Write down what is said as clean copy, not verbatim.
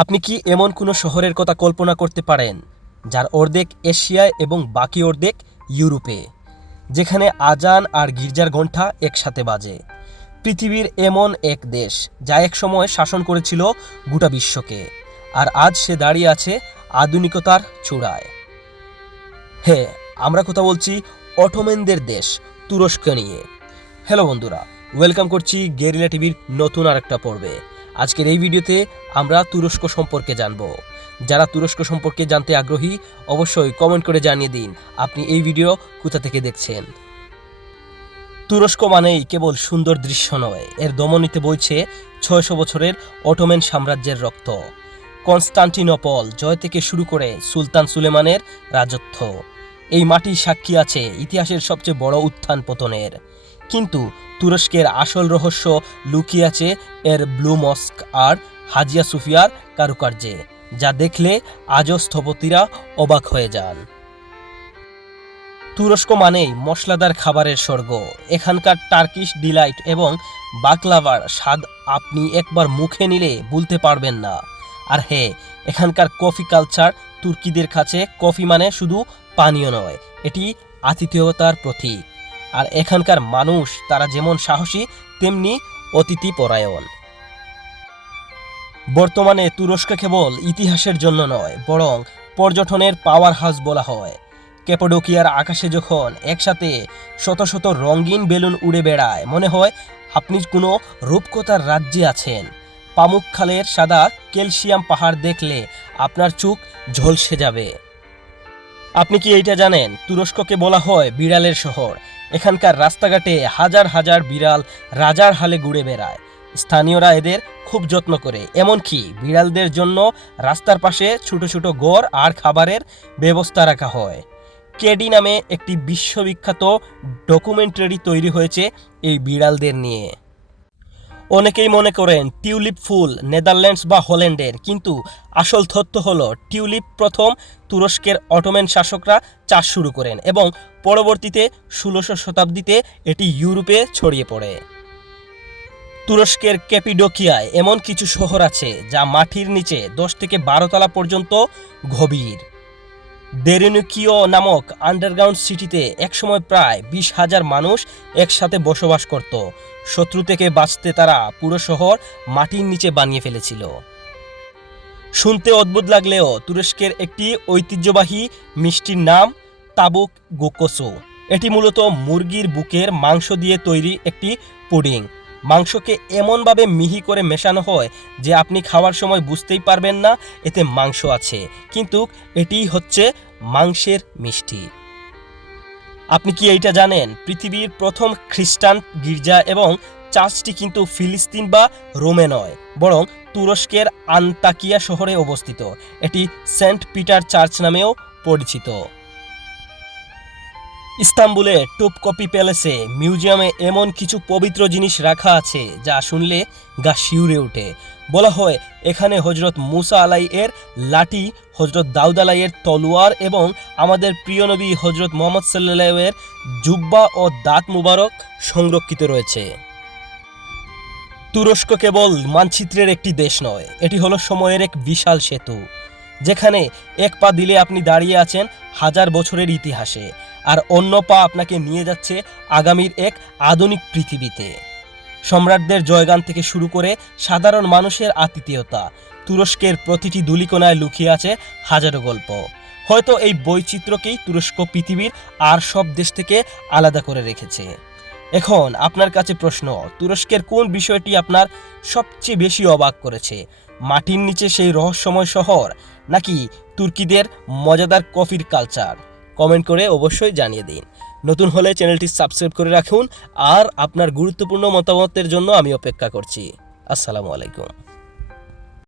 আপনি কি এমন কোনো শহরের কথা কল্পনা করতে পারেন যার অর্ধেক এশিয়ায় এবং বাকি অর্ধেক ইউরোপে, যেখানে আজান আর গির্জার ঘণ্টা একসাথে বাজে? পৃথিবীর এমন এক দেশ যা একসময় শাসন করেছিল গোটা বিশ্বকে, আর আজ সে দাঁড়িয়ে আছে আধুনিকতার চূড়ায়। হ্যাঁ, আমরা কথা বলছি অটোমেনদের দেশ তুরস্ক নিয়ে। হ্যালো বন্ধুরা, ওয়েলকাম করছি গেরিলা টিভির নতুন আরেকটা পর্বে। আজকের এই ভিডিওতে আমরা তুরস্ক সম্পর্কে জানব। যারা তুরস্ক সম্পর্কে জানতে আগ্রহী অবশ্যই কমেন্ট করে জানিয়ে দিন আপনি এই ভিডিও কোথা থেকে দেখছেন। তুরস্ক মানেই কেবল সুন্দর দৃশ্য নয়, এর ধমনীতে বইছে ৬০০ বছরের অটোমেন সাম্রাজ্যের রক্ত। কনস্টান্টিনোপল জয় থেকে শুরু করে সুলতান সুলেমানের রাজত্ব, এই মাটি সাক্ষী আছে ইতিহাসের সবচেয়ে বড় উত্থান পতনের। কিন্তু তুরস্কের আসল রহস্য লুকিয়ে আছে এর ব্লু মস্ক আর হাজিয়া সুফিয়ার কারুকার্যে, যা দেখলে আজও স্থপতিরা অবাক হয়ে যান। তুরস্ক মানেই মশলাদার খাবারের স্বর্গ। এখানকার টার্কিশ ডিলাইট এবং বাকলাভার স্বাদ আপনি একবার মুখে নিলে ভুলতে পারবেন না। আর হ্যাঁ, এখানকার কফি কালচার, তুর্কিদের কাছে কফি মানে শুধু পানীয় নয়, এটি আতিথেয়তার প্রতীক। আর এখানকার মানুষ, তারা যেমন সাহসী তেমনি অতিথিপরায়ণ। বর্তমানে তুরস্ক কেবল ইতিহাসের জন্য নয়, বরং পর্যটনের পাওয়ার হাউস বলা হয়। ক্যাপাডোকিয়ার আকাশে যখন একসাথে শত শত রঙিন বেলুন উড়ে বেড়ায়, মনে হয় আপনি কোনো রূপকথার রাজ্যে আছেন। পামুকখালের সাদা ক্যালসিয়াম পাহাড় দেখলে আপনার চোখ ঝলসে যাবে। আপনি কি এইটা জানেন, তুরস্ককে বলা হয় বিড়ালের শহর। এখানকার রাস্তাঘাটে হাজার হাজার বিড়াল রাজার হালে ঘুরে বেড়ায়। স্থানীয়রা এদের খুব যত্ন করে, এমনকি বিড়ালদের জন্য রাস্তার পাশে ছোট ছোট ঘর আর খাবারের ব্যবস্থা রাখা হয়। কেডি নামে একটি বিশ্ববিখ্যাত ডকুমেন্টারি তৈরি হয়েছে এই বিড়ালদের নিয়ে। অনেকেই মনে করেন টিউলিপ ফুল নেদারল্যান্ডস বা হল্যান্ডের, কিন্তু আসল তথ্য হলো টিউলিপ প্রথম তুরস্কের অটোমেন শাসকরা চাষ শুরু করেন এবং পরবর্তীতে ১৬শ শতাব্দীতে এটি ইউরোপে ছড়িয়ে পড়ে। তুরস্কের ক্যাপিডোকিয়ায় এমন কিছু শহর আছে যা মাটির নিচে ১০ থেকে ১২ তলা পর্যন্ত গভীর। দেরেনুকিও নামক আন্ডারগ্রাউন্ড সিটিতে একসময় প্রায় ২০,০০০ মানুষ একসাথে বসবাস করত। শত্রু থেকে বাঁচতে তারা পুরো শহর মাটির নিচে বানিয়ে ফেলেছিল। শুনতে অদ্ভুত লাগলেও তুরস্কের একটি ঐতিহ্যবাহী মিষ্টির নাম তাবুক গোকোসো। এটি মূলত মুরগির বুকের মাংস দিয়ে তৈরি একটি পুডিং। মাংসকে এমনভাবে মিহি করে মেশানো হয় যে আপনি খাওয়ার সময় বুঝতেই পারবেন না এতে মাংস আছে, কিন্তু এটিই হচ্ছে মাংসের মিষ্টি। আপনি কি এইটা জানেন, পৃথিবীর প্রথম খ্রিস্টান গির্জা এবং চার্চটি কিন্তু ফিলিস্তিন বা রোমে নয়, বরং তুরস্কের আন্তাকিয়া শহরে অবস্থিত। এটি সেন্ট পিটার চার্চ নামেও পরিচিত। ইস্তাম্বুলে টপকপি প্যালেসে মিউজিয়ামে এমন কিছু পবিত্র জিনিস রাখা আছে যা শুনলে গা শিউরে ওঠে। বলা হয় এখানে হজরত মুসা আলাই এর লাঠি, হজরত দাউদ আলাই এর তলোয়ার এবং আমাদের প্রিয় নবী হজরত মোহাম্মদ সাল্লাল্লাহু আলাইহি এর জুব্বা ও দাঁত মুবারক সংরক্ষিত রয়েছে। তুরস্ক কেবল মানচিত্রের একটি দেশ নয়, এটি হলো সময়ের এক বিশাল সেতু, যেখানে এক পা দিলে আপনি দাঁড়িয়ে আছেন হাজার বছরের ইতিহাসে, আর অন্য পা আপনাকে নিয়ে যাচ্ছে আগামীর এক আধুনিক পৃথিবীতে। সম্রাটদের জয়গান থেকে শুরু করে সাধারণ মানুষের আতিথেয়তা, তুরস্কের প্রতিটি ধূলিকণায় লুকিয়ে আছে হাজারো গল্প। হয়তো এই বৈচিত্র্যকেই তুরস্ক পৃথিবীর আর সব দেশ থেকে আলাদা করে রেখেছে। এখন আপনার কাছে প্রশ্ন, তুরস্কের কোন বিষয়টি আপনার সবচেয়ে বেশি অবাক করেছে? মাটির নিচে সেই রহস্যময় শহর, নাকি তুর্কিদের মজাদার কফির কালচার? কমেন্ট করে অবশ্যই জানিয়ে দিন। নতুন হলে চ্যানেলটি সাবস্ক্রাইব করে রাখুন, আর আপনার গুরুত্বপূর্ণ মতামতের জন্য আমি অপেক্ষা করছি। আসসালামু আলাইকুম।